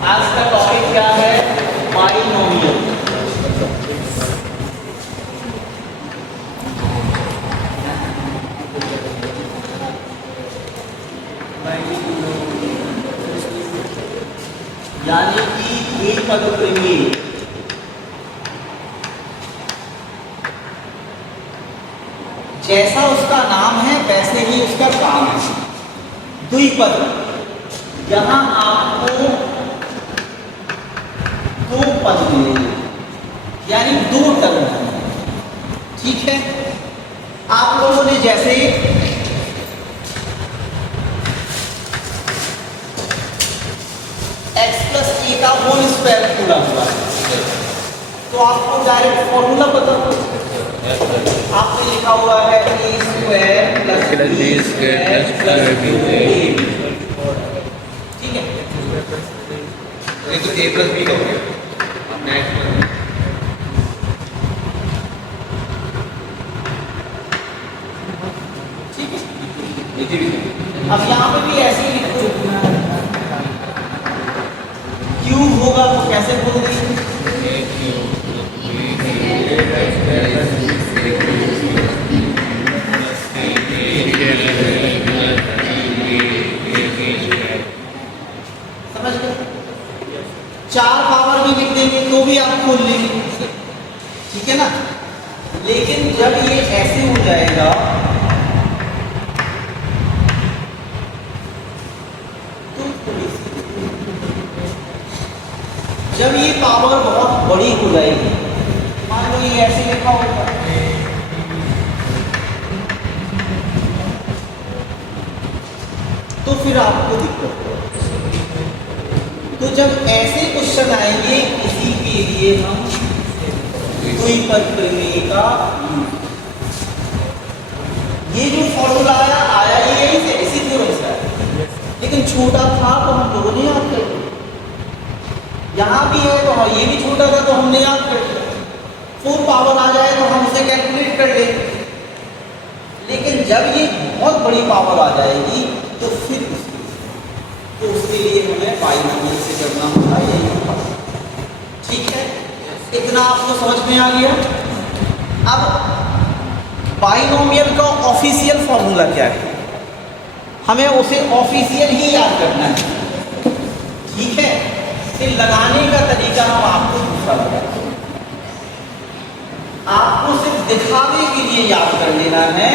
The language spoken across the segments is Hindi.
आज का टॉपिक क्या है? बाइनोमियल। यानी कि द्विपद प्रमेय। जैसा उसका नाम है वैसे ही उसका काम है। द्विपद, यहां आपको दो पद मिलेंगे, यानी दो टर्म है। ठीक है, आप लोगों ने जैसे x प्लस ए का होल स्क्वायर पूरा हुआ है, तो आपको डायरेक्ट फॉर्मूला पता हो। आपने लिखा हुआ है a square plus b square plus 2ab। ठीक है, ये तो a प्लस बी का हो गया। अपने x प्लस ठीक है। नीचे भी अब यहाँ पे भी ऐसे ही लिखो, क्यूब होगा तो कैसे बोलोगे? समझ गए? 4 पावर भी लिख देंगे तो भी आप खोल लेंगे। ठीक है ना? लेकिन जब ये ऐसे हो जाएगा तो जब ये पावर बहुत बड़ी हो जाएगी, मान लो ये ऐसे लिखा होगा, तो फिर आपको दिक्कत होगी। तो जब ऐसे क्वेश्चन आएंगे, इसी के लिए हम द्विपद प्रमेय का, ये जो फॉर्मूला आया ये यही से, इसी थ्योरम से आया, लेकिन छोटा था तो हम लोगों ने याद कर लिया। यहाँ भी है तो ये भी छोटा था तो हमने याद कर लिया। 4 पावर आ जाए तो हम उसे कैलकुलेट कर लेंगे, लेकिन जब ये बहुत बड़ी पावर आ जाएगी तो फिर तो उसके लिए हमें बाइनोमियल से करना होगा, यही होगा। ठीक है, इतना आपको समझ में आ गया। अब बाइनोमियल का ऑफिशियल फॉर्मूला क्या है, हमें उसे ऑफिशियल ही याद करना है। ठीक है, फिर लगाने का तरीका हम आपको दूसरा बताएंगे। आपको सिर्फ दिखावे के लिए याद कर लेना है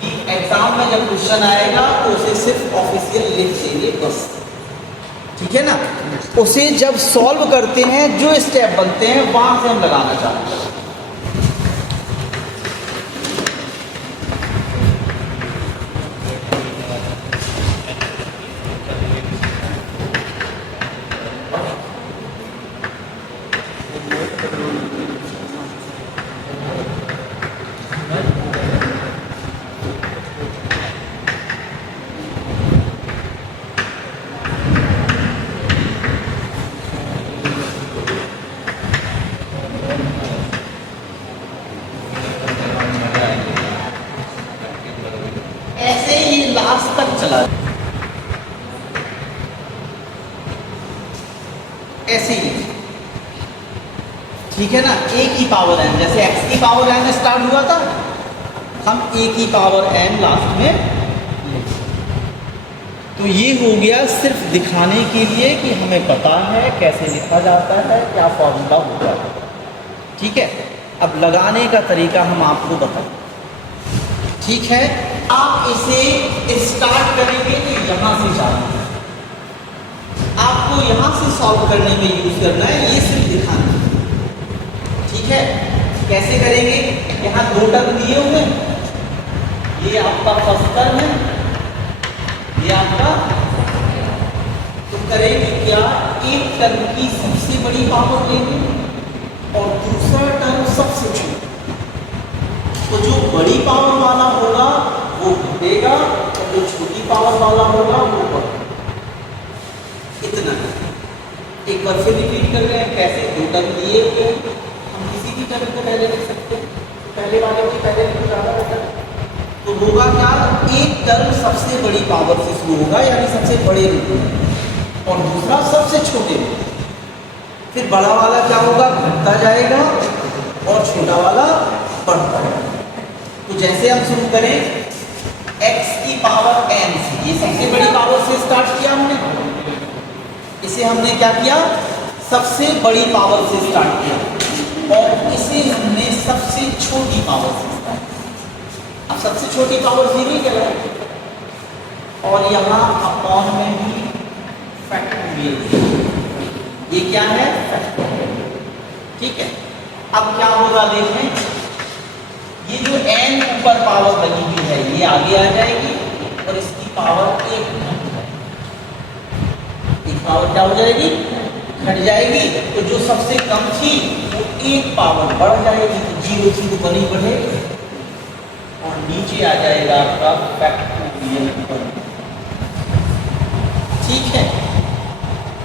कि एग्जाम में जब क्वेश्चन आएगा तो उसे सिर्फ ऑफिशियल लिख देंगे बस। ठीक है ना? उसे जब सॉल्व करते हैं जो स्टेप बनते हैं वहां से हम लगाना चाहते हैं। ऐसे ही लास्ट तक चला, ऐसे ही। ठीक है ना? a की पावर n, जैसे x की पावर n स्टार्ट हुआ था, हम a की पावर n लास्ट में। तो ये हो गया सिर्फ दिखाने के लिए कि हमें पता है कैसे लिखा जाता है, क्या फॉर्मूला होता है। ठीक है, अब लगाने का तरीका हम आपको बताएं। ठीक है, आप इसे स्टार्ट करेंगे तो यहां से चालू है, आपको यहां से सॉल्व करने में यूज करना है, ये सिर्फ दिखाना है। ठीक है, कैसे करेंगे? यहाँ 2 टर्म दिए हुए, ये आपका फर्स्ट टर्म है, ये आपका। तो करेंगे क्या, एक टर्म की सबसे बड़ी पावर लेंगे और दूसरा टर्म सबसे छोटा। तो जो बड़ी पावर वाला होगा वो घटेगा और जो छोटी पावर वाला होगा वो बढ़ेगा। इतना एक बार फिर रिपीट कर रहे हैं, कैसे? 2 टर्म दिए हुए, हम किसी भी टर्म को पहले लिख सकते हैं, पहले वाले को पहले लिखो, ज़्यादा बेहतर। तो होगा क्या, एक टर्म सबसे बड़ी पावर से शुरू होगा, यानी सबसे बड़े रूप में, और दूसरा सबसे छोटे में, फिर बड़ा वाला क्या होगा, घटता जाएगा और छोटा वाला बढ़ता जाएगा। तो जैसे हम शुरू करें x की पावर n से, ये सबसे बड़ी पावर से स्टार्ट किया हमने, इसे हमने क्या किया, सबसे बड़ी पावर से स्टार्ट किया और इसे हमने सबसे छोटी पावर से स्टार्ट किया। अब सबसे छोटी पावर 0 कहलाएगी और यहाँ अपॉन में भी फैक्टोरियल, ये क्या है, फैक्टोरियल। ठीक है, अब क्या होगा देखें, ये जो n ऊपर पावर लगी हुई है ये आगे आ जाएगी और इसकी पावर 1 पावर क्या हो जाएगी, घट जाएगी। तो जो सबसे कम थी वो 1 पावर बढ़ जाएगी, तो 0 थी तो बड़ी बढ़ेगी और नीचे आ जाएगा आपका फैक्टोरियल। ठीक है,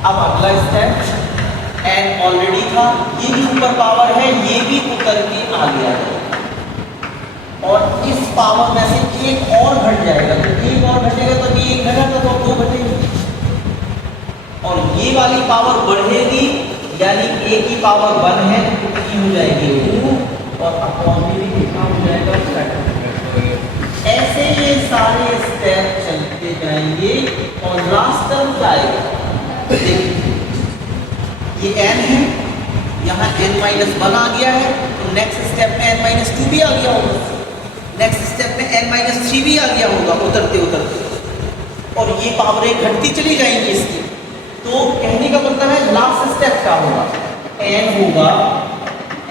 अब अगला स्टेप, n ऑलरेडी था, ये भी ऊपर पावर है, ये भी उतर के आ गया है और इस पावर में से 1 और घट जाएगा, तो 1 और घटेगा तो ये 1 घटा तो 2 घटेगी और ये वाली पावर बढ़ेगी, यानी a की पावर 1 है तो कितनी हो जाएगी 2 और अपॉन में भी कितना हो जाएगा। ऐसे ये सारे स्टेप चलते जाएंगे और लास्ट टर्म क्या आएगा, ये n है, यहाँ n-1 आ गया है, तो नेक्स्ट स्टेप में n-2 भी आ गया होगा, नेक्स्ट स्टेप में n-3 भी आ गया होगा उतरते उतरते और ये पावरें घटती चली जाएंगी इसकी। तो कहने का मतलब है लास्ट स्टेप क्या होगा, n होगा,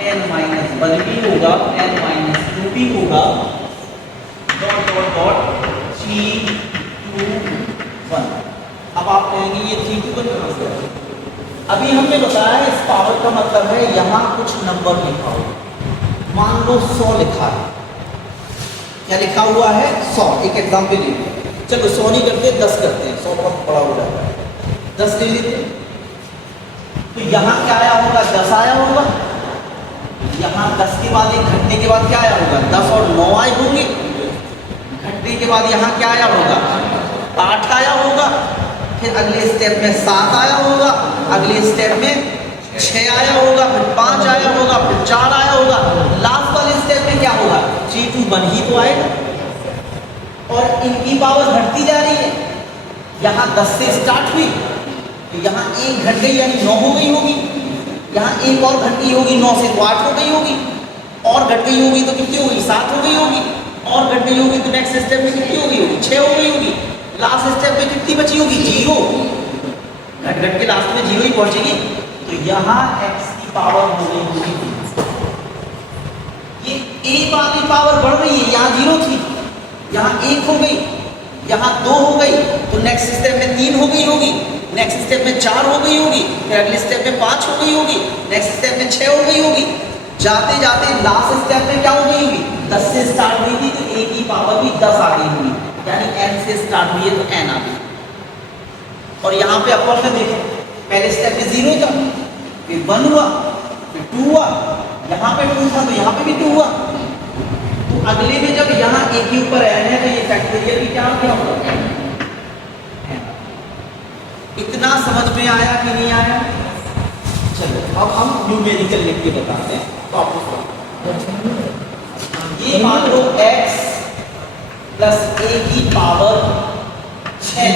n-1 भी होगा, n-2 भी होगा, डॉट डॉट डॉट 3 2 1। अब आप कहेंगे ये 3 2 1 कहाँ से आया? अभी हमने बताया इस पावर का मतलब है यहाँ कुछ नंबर लिखा हो, मान लो 100 लिखा है, क्या लिखा हुआ है 100, एक एग्जाम्पल ले, चलो 100 नहीं करते 10 करते हैं, 100 बहुत बड़ा हो जाता है, 10 ले लेते हैं। तो यहाँ क्या आया होगा, 10 आया होगा, यहाँ 10 के बाद एक घटने के बाद क्या आया होगा, 10 और 9 आए होंगे, घटने के बाद यहाँ क्या आया होगा, 8 आया होगा, फिर अगले स्टेप में 7 आया होगा, अगले स्टेप में 6 आया होगा, फिर 5 आया होगा, फिर 4 आया होगा, लास्ट वाले स्टेप में क्या होगा, 3 2 1 ही तो आएगा और इनकी पावर घटती जा रही है। यहाँ 10 से स्टार्ट हुई तो यहाँ 1 घट गई यानी 9 हो गई होगी, यहाँ 1 और घट गई होगी 9 से तो 8 हो गई होगी, और घट गई होगी तो कितनी होगी, 7 हो गई होगी, और घट गई होगी तो नेक्स्ट स्टेप में कितनी हो गई होगी, 6 हो गई होगी, लास्ट स्टेप में कितनी बची होगी, 0, घट घट के लास्ट में 0 ही पहुंचेगी। तो यहाँ x की पावर हो गई होगी, ये a वाली पावर बढ़ रही है, यहाँ 0 थी, यहाँ 1 हो गई, यहाँ 2 हो गई, तो नेक्स्ट स्टेप में 3 हो गई होगी, नेक्स्ट स्टेप में 4 हो गई होगी, फिर अगले स्टेप में 5 हो गई होगी, नेक्स्ट स्टेप में 6 हो गई होगी, जाते जाते लास्ट स्टेप में क्या हो गई होगी, 10 से स्टार्ट हुई थी तो a की पावर भी 10 आ गई होगी, यानी n से स्टार्ट हुई है तो n आ गई। और यहाँ पे अपॉन में देखें, पहले स्टेप में 0 था, फिर 1 हुआ, फिर 2 हुआ, यहाँ पे 2 था तो यहाँ पे भी 2 हुआ, तो अगले में जब यहाँ a के ऊपर n है तो ये फैक्टोरियल भी क्या होगा, इतना समझ में आया कि नहीं आया? चलो अब हम न्यूमेरिकल लिख के बताते हैं। तो आपको ये मान लो x प्लस a की पावर 6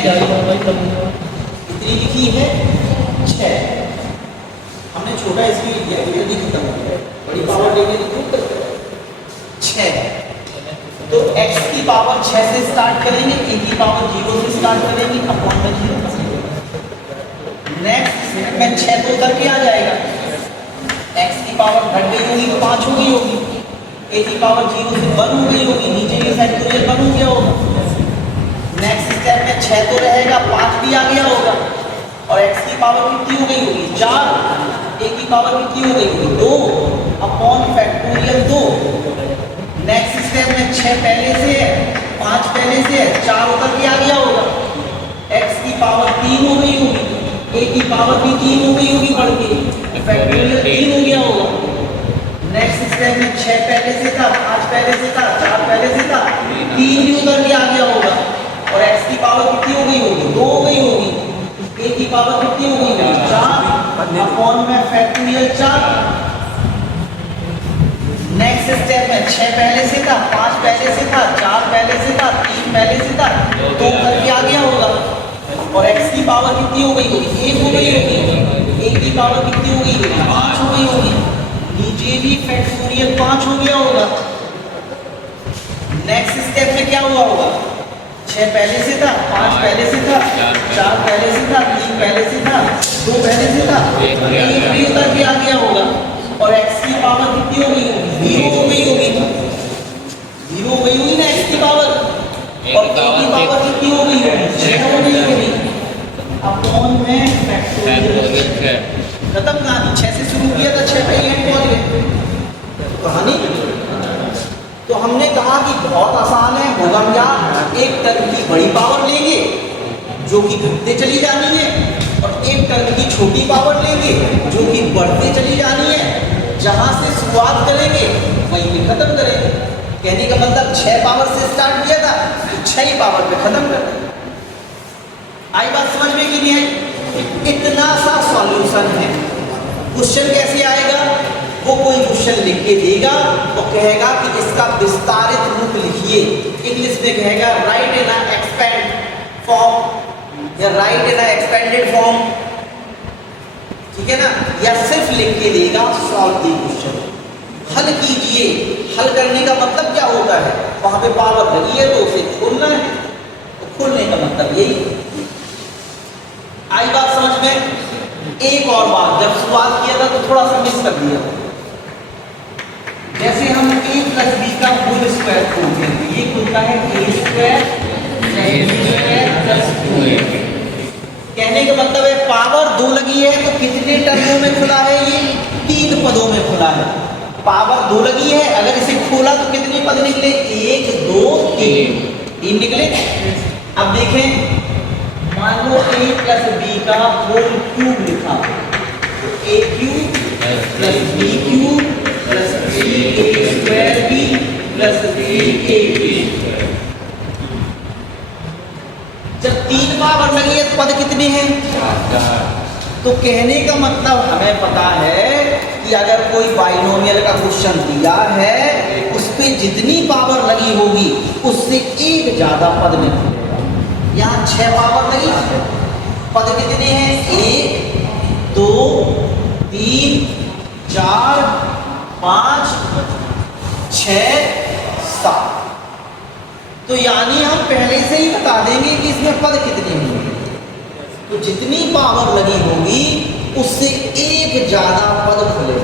कितनी लिखी है, 6। हमने छोटा इसलिए लिखा है, जल्दी खत्म हो गया, बड़ी पावर लेके लिखो 6। तो x की पावर 6 से स्टार्ट करेंगे, a की पावर 0 से स्टार्ट करेंगे, अपॉन में 0। नेक्स्ट में 6 तो उतर के आ जाएगा, x की पावर घट गई होगी तो 5 हो गई होगी, a की पावर 0 से 1 हो गई होगी, नीचे ये फैक्टोरियल 1 हो गया होगा। नेक्स्ट स्टेप में 6 तो रहेगा, 5 भी आ गया होगा और x की पावर कितनी हो गई होगी, 4, a की पावर कितनी हो गई होगी, 2 अपॉन फैक्टोरियल 2। नेक्स्ट स्टेप में 6 पहले से है, 5 पहले से है, 4 उतर के आ गया होगा, x की पावर 3 हो गई होगी, a की पावर भी 3 हो गई होगी बढ़ के, फैक्टोरियल 3 हो गया होगा। नेक्स्ट स्टेप में 6 पहले से था, 5 पहले से था, 4 पहले से था, 3 भी उतर के आ गया होगा और x की पावर कितनी हो गई होगी, 2 हो गई होगी, a की पावर कितनी हो गई होगी, 4 अपॉन में फैक्टोरियल 4। नेक्स्ट स्टेप में 6 पहले से था, 5 पहले से था, 4 पहले से था, 3 पहले से था, 2 करके आ गया होगा। और x की पावर कितनी हो गई होगी? 1 हो गई होगी। a की पावर कितनी हो गई होगी? 5 हो गई होगी। नीचे भी फैक्टोरियल 5 हो गया होगा। नेक्स्ट स्टेप में क्या हुआ होगा? 6 पहले से था, 5 पहले से था, 4 पहले से था, 3 पहले से था, 2 पहले से था, 1 भी उतर के आ गया होगा। और x की पावर कितनी हो गई होगी? 0 हो गई होगी। 0 हो गई होगी ना x की पावर। और a की पावर कितनी हो गई होगी? 6 हो गई होगी। अपॉन में फैक्टोरियल खत्म कहानी। 6 से शुरू किया था, 6 पे ही एंड पहुंच गए कहानी। तो हमने कहा कि बहुत आसान है, होगा क्या? एक टर्म की बड़ी पावर लेंगे जो कि घटते चली जानी है, और एक टर्म की छोटी पावर लेंगे जो कि बढ़ते चली जानी है। जहां से शुरुआत करेंगे वहीं पे खत्म करेंगे। कहने का मतलब 6 पावर से स्टार्ट किया था तो 6 ही पावर पे खत्म कर देंगे। आई बात समझ में कि नहीं आई? इतना सा सॉल्यूशन है। क्वेश्चन कैसे आएगा? वो कोई क्वेश्चन लिख के देगा तो कहेगा कि इसका विस्तारित रूप लिखिए। इंग्लिश में कहेगा राइट इन अ एक्सपेंड फॉर्म या राइट इन अ एक्सपेंडेड फॉर्म, ठीक है ना? या सिर्फ लिख के देगा सॉल्व द क्वेश्चन, हल कीजिए। हल करने का मतलब क्या होता है? वहां पे पावर लगी है तो उसे खोलना है, तो खोलने का मतलब यही। आई बात समझ में? एक और बात, जब शुरुआत किया था तो थोड़ा सा मिस कर दिया। जैसे हम a प्लस b का होल स्क्वायर खोलते हैं तो ये खुलता है a स्क्वायर प्लस 2a। कहने का मतलब है पावर 2 लगी है तो कितने टर्मों में खुला है? ये 3 पदों में खुला है। पावर 2 लगी है, अगर इसे खोला तो कितने पद निकले? 1 2 3 निकले। अब देखें, मान लो a प्लस b का होल क्यूब लिखा, तो a cube plus b cube plus 3a square b plus 3ab। जब 3 पावर लगी है तो पद कितने हैं? 4। तो कहने का मतलब हमें पता है कि अगर कोई बाइनोमियल का क्वेश्चन दिया है उस पे जितनी पावर लगी होगी उससे एक ज्यादा पद में खुलेगा। यहाँ 6 पावर लगी, पद कितने हैं? 1 2 3 4 5 6 7। तो यानी हम पहले से ही बता देंगे कि इसमें पद कितने होंगे। तो जितनी पावर लगी होगी उससे एक ज्यादा पद खुलेगा।